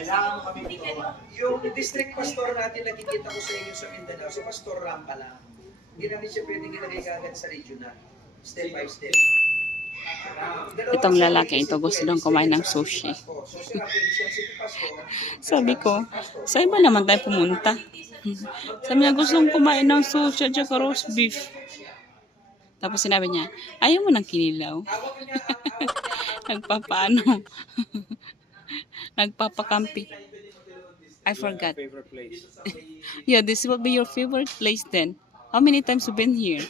Kailangan mo kami tutuwa. Yung district pastor natin nakikita ko sa inyo sa Mindanao, si Pastor Ram pa lang. Hindi namin siya pwedeng ilagay agad sa regional. Step by step. Itong lalaki ito gusto lang kumain ng sushi. Sabi ko, sa iba naman tayo pumunta. Sabi niya, gusto kong kumain ng sushi at saka roast beef. Tapos sinabi niya, ayaw mo ng kinilaw? Nagpapaano? Nagpapakampi. I forgot. Yeah, this will be your favorite place then. How many times you been here?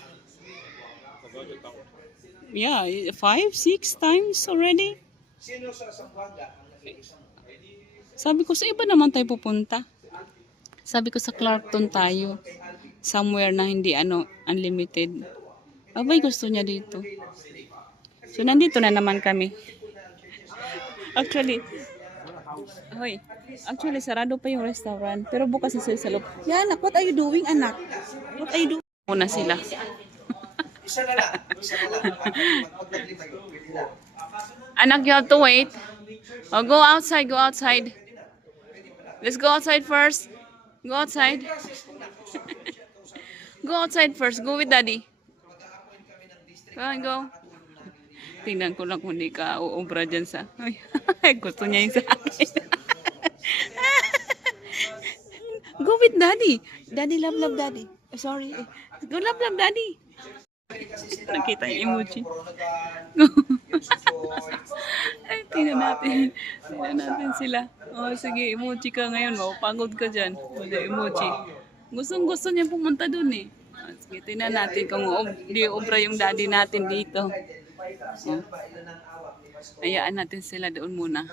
Yeah, 5, 6 times already. Sino sa Zamboanga ang nakikita mo? Sabi ko, sa iba naman tayo pupunta. Sabi ko, sa Clarkton tayo. Somewhere na hindi unlimited. Abay, gusto niya dito. So, nandito na naman kami. Actually, sarado pa yung restaurant. Pero bukas na sila sa loob. Yeah, anak, what are you doing, anak? What are you doing? Muna sila. Isa na lang. Maglagli tayo. Pwede lang. Anak, you have to wait. Oh, go outside, go outside. Let's go outside first. Go outside. Go outside first. Go with daddy. Go on, go. Tingnan ko lang kung hindi ka uubra dyan sa... Ay, gusto niya yung sa akin. Go with daddy. Daddy, love daddy. Sorry. Go love daddy. Nakita yung emoji. Ay, tingnan natin. Tingnan natin sila. Oh, sige, emoji ka ngayon. Pagod ka dyan. Emoji. Gusto niya pumunta dun eh. Oh, sige, tingnan natin kung di obra yung daddy natin dito. Oh. Hayaan natin sila doon muna.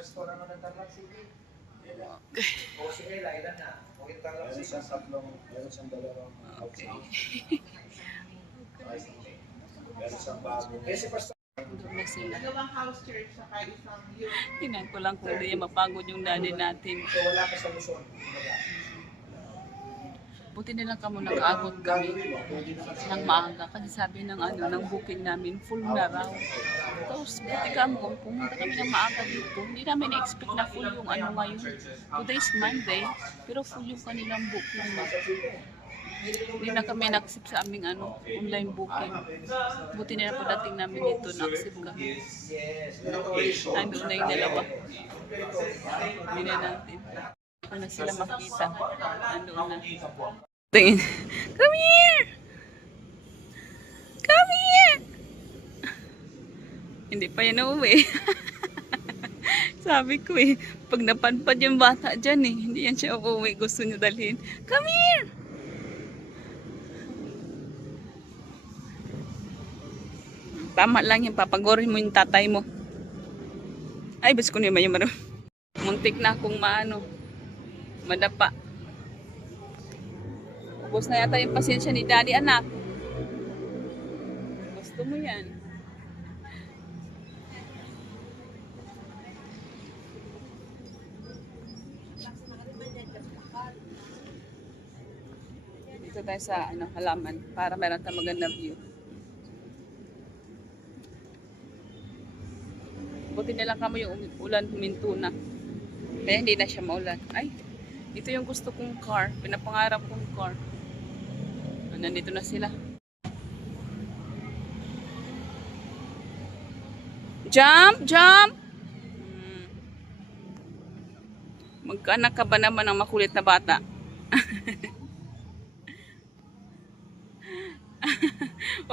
Okay. Doon na sila. Tingnan ko lang kung hindi mapagod yung daddy natin. Buti nilang kamo nag-agot kami ng maaga. Kasi sabi ng booking namin, full na raw. Tapos buti kamo, pumunta kami ng maaga dito. Hindi namin expect na full yung ngayon. Today is Monday, pero full yung kanilang booking na. Hindi na kami na-accept sa aming online booking. Buti nila padating namin dito, na-accept kami. Andun na yung dalawa. Hindi na natin. Ano sila makita. Andun na. Tingin. Come here! Come here! Hindi pa yan uuwi. Sabi ko pag napadpad yung bata dyan hindi yan siya uuwi. Gusto niya dalhin. Come here! Tama lang yan, papagorin mo yung tatay mo. Ay, bas ko niya ba yung muntik na akong madapa. Ubus na yata yung pasensya ni daddy, anak. Gusto mo yan. Dito tayo sa halaman para meron tayong magandang view. Buti na lang kamo yung ulan huminto na. Kaya hindi na siya maulan. Ay, ito yung gusto kong car. Pinapangarap kong car. Nandito na sila. Jump! Jump! Magkaanak ka ba naman ng makulit na bata?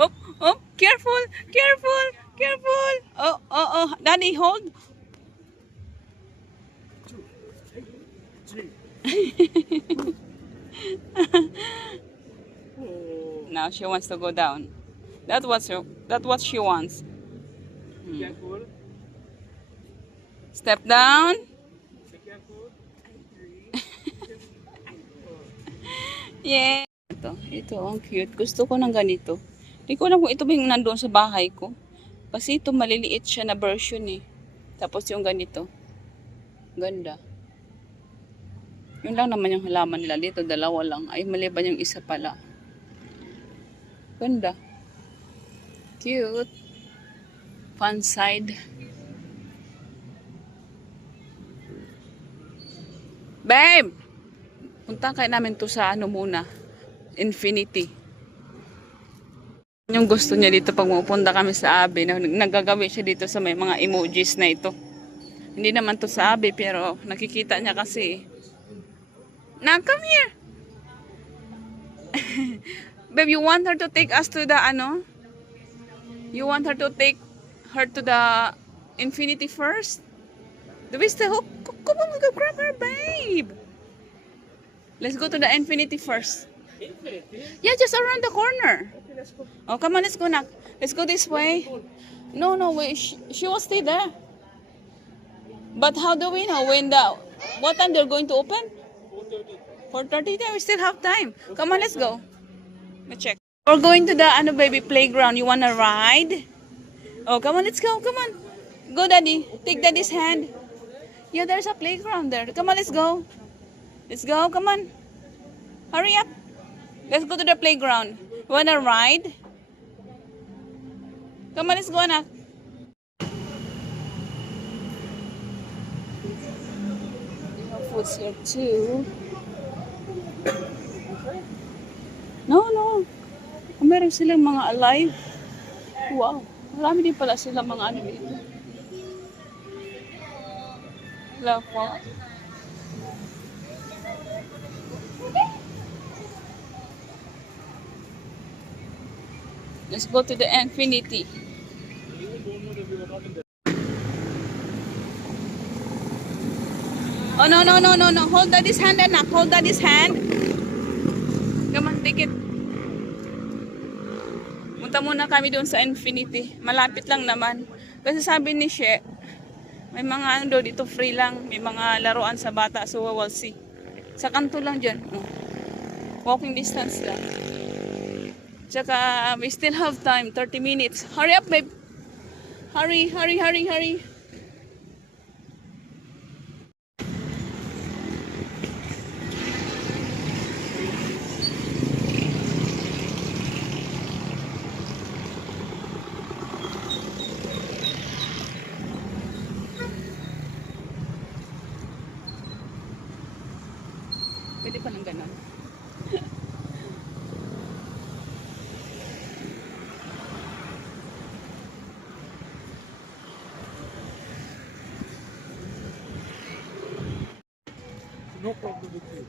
Oh, oh, careful! Careful! Careful! Oh, daddy, hold! Now she wants to go down. That's what she wants. Careful. Step down. Be careful. Yeah. Ito, ang cute. Gusto ko ng ganito. Hindi ko alam kung ito ba yung nandoon sa bahay ko. Kasi ito maliliit siya na version Tapos yung ganito. Ganda. Yun lang naman yung halaman nila dito. Dalawa lang. Ay, maliban yung isa pala. Ganda. Cute. Fun side. Babe! Punta kayo namin to sa ano muna. Infinity. Yung gusto niya dito pag pupunta kami sa Abe, nagagawin siya dito sa may mga emojis na ito. Hindi naman to sa Abe, pero nakikita niya kasi. Now, come here! Babe, you want her to take us to the ano? You want her to take her to the Infinity first? Do we still hook? Come on, go grab her, babe! Let's go to the Infinity first. Yeah, just around the corner. Oh, come on, let's go now. Let's go this way. No, wait, she will stay there. But how do we know what time they're going to open? 4:30. Then we still have time. Come on, let's go. Let's check. We're going to the baby playground. You wanna ride? Oh, come on, let's go. Come on. Go, Daddy. Take Daddy's hand. Yeah, there's a playground there. Come on, let's go. Let's go. Come on. Hurry up. Let's go to the playground. Wanna ride? Come on, let's go, anak. They have foods here too. No. Meron silang mga alive. Wow. Marami din pala silang mga ano dito. Love po. Let's go to the Infinity. Oh, no. Hold Daddy's hand, anak. Hold Daddy's hand. Come on, take it. Punta muna kami doon sa Infinity. Malapit lang naman. Kasi sabi ni She, may mga ano dito free lang. May mga laruan sa bata. So we'll see. Sa kanto lang dyan. Walking distance lang. Tsaka we still have time. 30 minutes. Hurry up, babe. Hurry. Pwede pa ng ganun. No problem with you.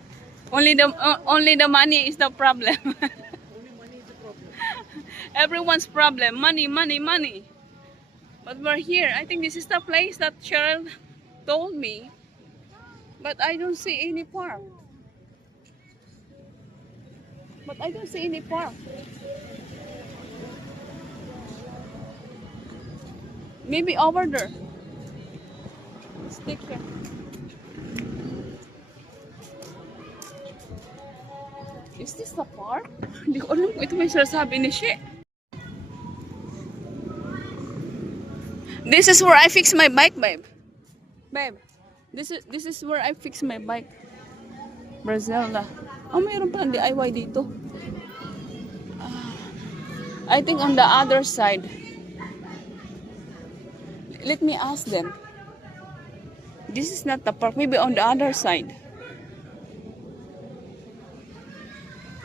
Only the money is the problem. Only money is the problem. Everyone's problem. Money. But we're here. I think this is the place that Cheryl told me. But I don't see any park. Maybe over there. Stick here. Is this the park? Hindi ko alam kung ito may sinasabi ni She. This is where I fix my bike, babe. This is where I fix my bike. Brazella. Oh, mayroon palang DIY dito. I think on the other side. Let me ask them. This is not the park. Maybe on the other side.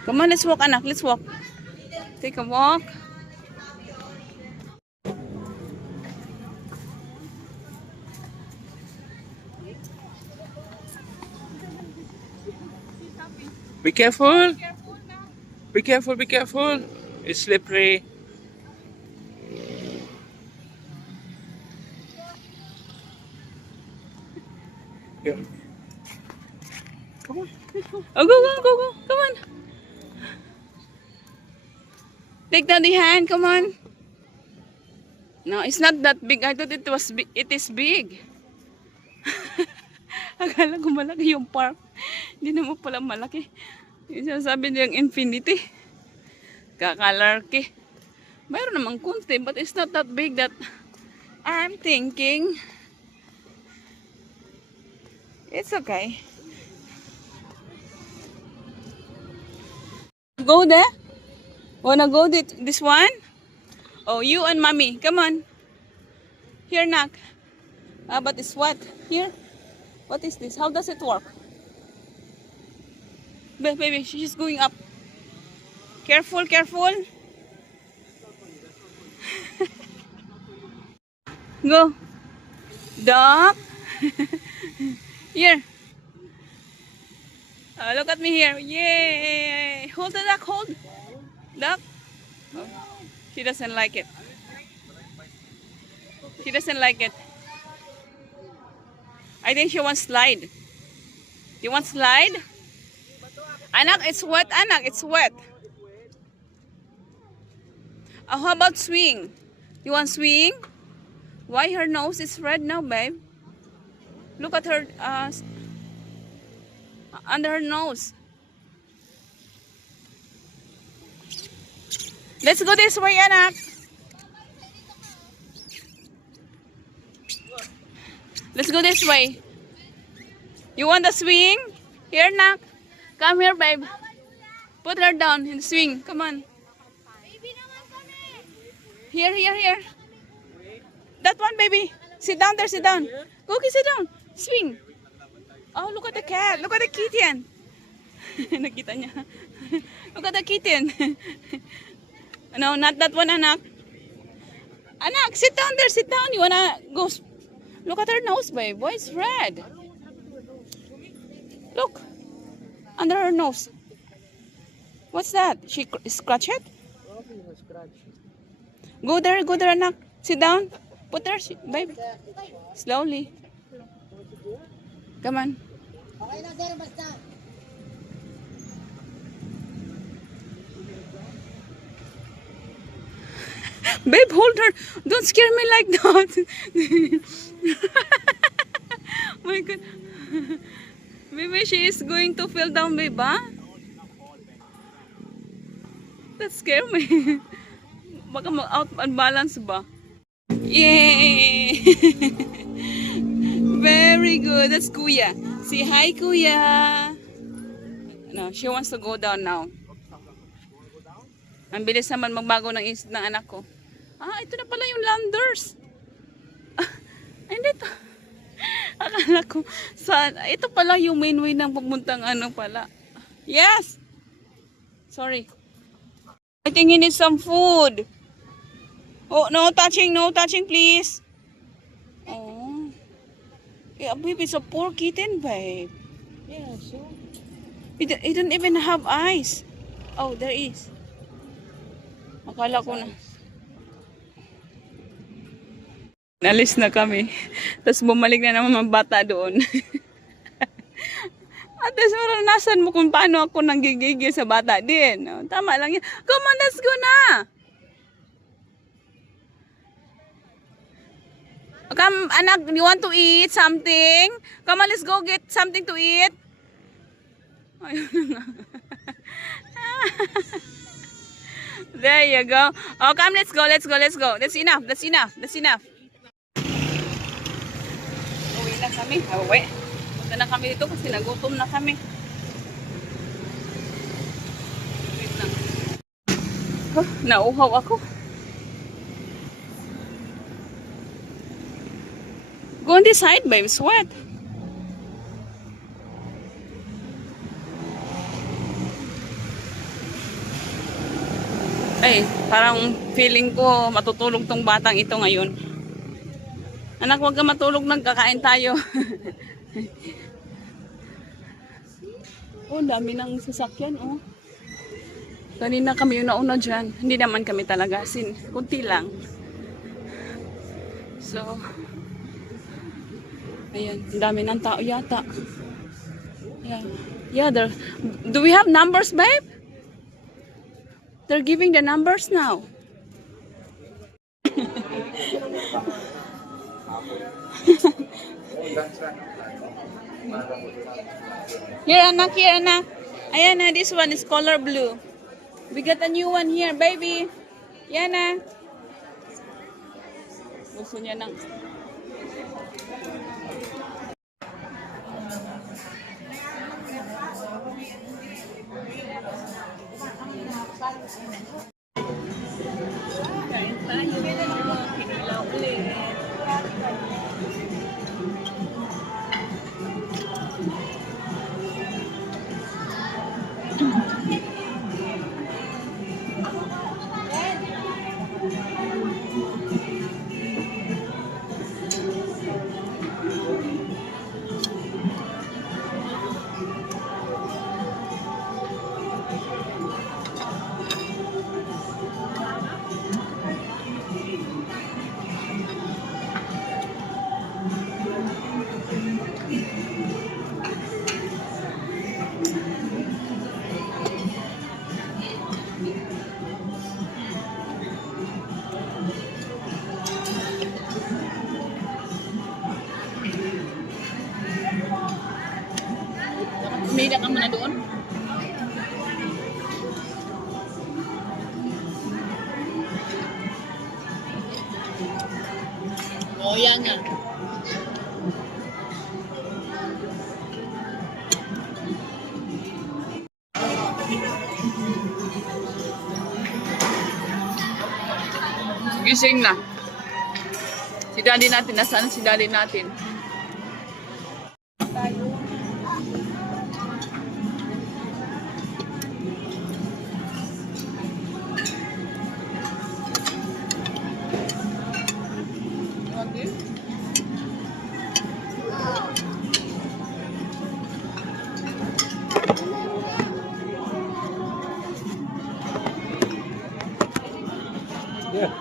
Come on, let's walk, anak. Let's walk. Take a walk. Be careful. Be careful. It's slippery. Here. Come on. Oh, go. Come on. Take Daddy hand. Come on. No, it's not that big. I thought it is big. Akala ko malaki yung park. Hindi naman pala malaki. Yung sabi niyang Infinity. Kakalarki. Mayroon namang kunti, but it's not that big that I'm thinking. It's okay. Go there? Wanna go this one? Oh, you and mommy. Come on. Here, Nak. But it's what? Here? What is this? How does it work? Baby, she's going up. Careful, careful. Go. Duck. Here. Look at me here. Yay. Hold the duck, hold. Duck. Oh, she doesn't like it. She doesn't like it. I think she wants slide. You want slide? Anak, it's wet, anak. It's wet. How about swing? You want swing? Why her nose is red now, babe? Look at her under her nose. Let's go this way, anak. Let's go this way. You want the swing? Here, anak. Come here, babe. Put her down and swing. Come on. Here, here, here. That one, baby. Sit down there, sit down. Cookie, sit down. Swing. Oh, look at the cat. Look at the kitten. Nakita niya. Look at the kitten. No, not that one, anak. Anak, sit down there, sit down. You wanna go? Look at her nose, babe. Why it's red? Look. Under her nose. What's that? She scratch it? Go there, anak. Sit down. Put her, babe. Slowly. Come on. Babe, hold her. Don't scare me like that. My God. Maybe she is going to fall down, babe, huh? That scare me. Baka mag-out balance ba? Yay! Very good. That's Kuya. Say hi, Kuya. No, she wants to go down now. Ang bilis naman magbago ng isip ng anak ko. Ito na pala yung landers. Hindi to. Akala ko, ito pala yung main way ng pagmuntang ano pala. Yes! Sorry. I think he needs some food. Oh, no touching, please. Oh. Yeah, babe, it's a poor kitten, babe. Yeah, so. It don't even have eyes. Oh, there is. Akala ko na. Nalis na kami. Tapos bumalik na naman mga bata doon. At least maranasan mo kung paano ako nanggigigil sa bata din. No? Tama lang yan. Come on, let's go na! Come, anak, you want to eat something? Come on, let's go get something to eat. Ayun na nga. There you go. Oh, come, let's go. That's enough. Uwi na kami. Uwi. Punta na kami dito kasi nagutom na kami. Wait lang. Oh, nauhaw ako. Go on this side, babe. Sweat. Ay, parang feeling ko matutulog tong batang ito ngayon. Anak, huwag ka matulog, nagkakain tayo. Oh, dami ng sasakyan, oh. Kanina kami yung nauna dyan. Hindi naman kami talaga, kunti lang. So, ayan, dami ng tao yata. Yeah, do we have numbers, babe? They're giving the numbers now. Here, anak. Ayan na, this one is color blue. We got a new one here, baby. Yan na. Gusto niya ng... Kain tayo. Kinilaw ulit. Umila ka muna doon. Oh, yan yan. Gising na. Si daddy natin, nasaan si daddy natin? Yeah.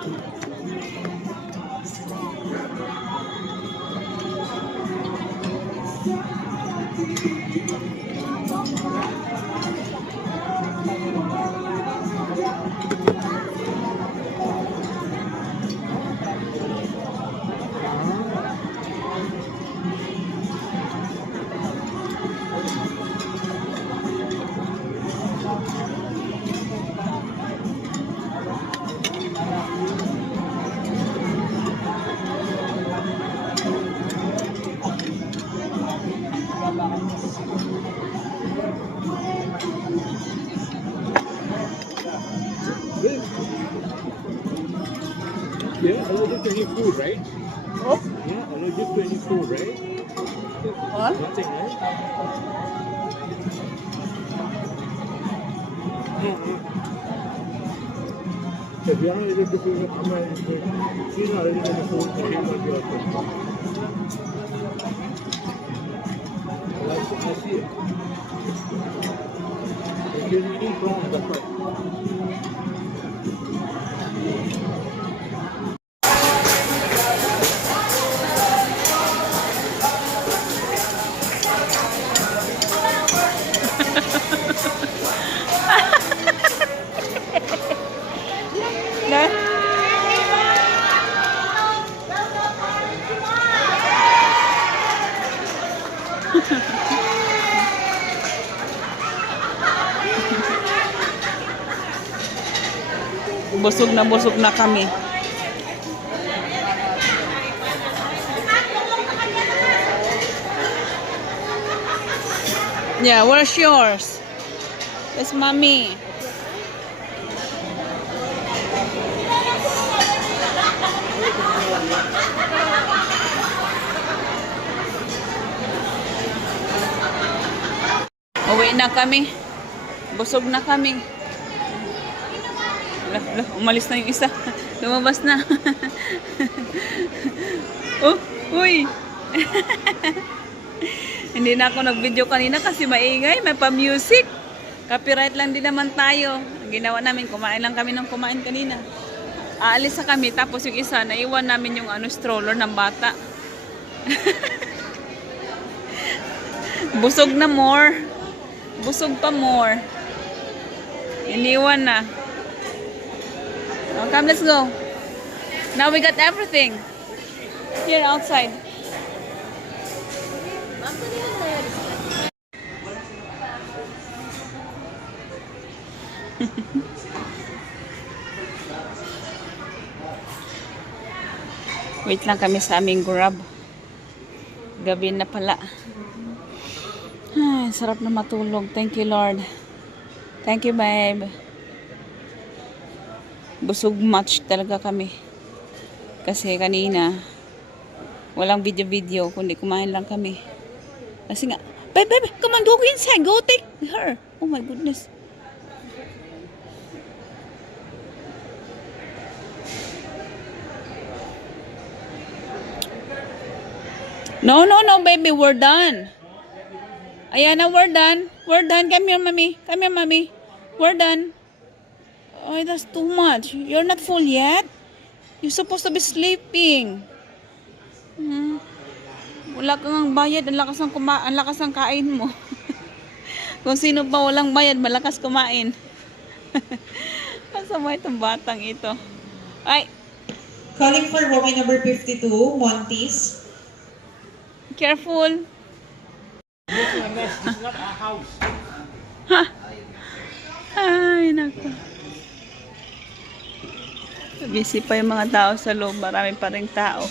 Yeah, allergic to any food, right? Oh? Yeah, allergic to any food, right? What? Nothing, right? If you're not allergic to food, I'm not allergic to food. She's not allergic to food, so she might be okay. I see it. If you're eating prawns, that's right. Busog na kami. Yeah, where's yours? It's mommy. Uwi na kami. Busog na kami. Umalis na yung isa. Lumabas na. Oh, uy. Hindi na ako nag-video kanina kasi maingay. May pa-music. Copyright lang din naman tayo. Ang ginawa namin, kumain lang kami ng kumain kanina. Aalis na kami. Tapos yung isa, naiwan namin yung stroller ng bata. Busog na more. Busog pa more. Iniwan na. Oh, come, let's go. Now we got everything. Here outside. Wait lang kami sa aming Grab. Gabi na pala. Ay, sarap na matulog. Thank you, Lord. Thank you, babe. Busog much talaga kami. Kasi kanina, walang video-video, kundi kumain lang kami. Kasi nga, babe, come on, go inside. Go take her. Oh my goodness. No, baby, we're done. Ayan na, we're done. We're done. Come here, mommy. Come here, mommy. We're done. Oh, that's too much. You're not full yet? You're supposed to be sleeping. Wala kang bayad. Ang lakas ng kain mo. Kung sino pa walang bayad, malakas kumain. Masama itong batang ito. Ay! Calling for Romy number 52, Montes. Careful. making a mess. This is not our house. Ay, naku. Busy pa yung mga tao sa loob. Marami pa rin tao.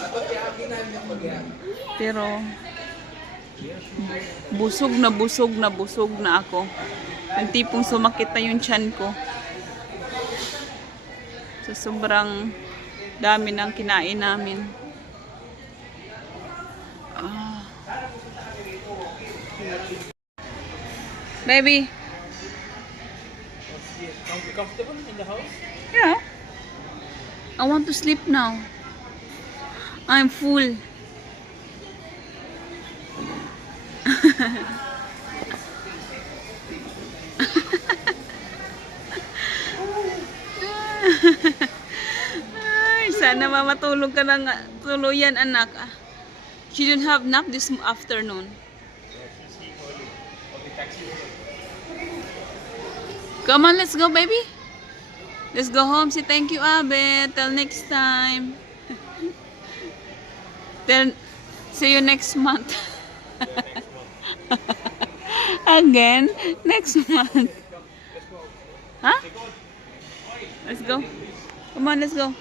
Pero, busog na ako. Yung tipong sumakit na yung tiyan ko. Sa sobrang dami ng kinain namin. Baby. Comfortable in the house? Yeah. I want to sleep now. I'm full. Ay, sana mamatulog ka ng tuluyan, anak. She didn't have nap this afternoon. Come on, let's go, baby. Let's go home. Say thank you, Abe. Till next time. See you next month. Again, next month. Huh? Let's go. Come on, let's go.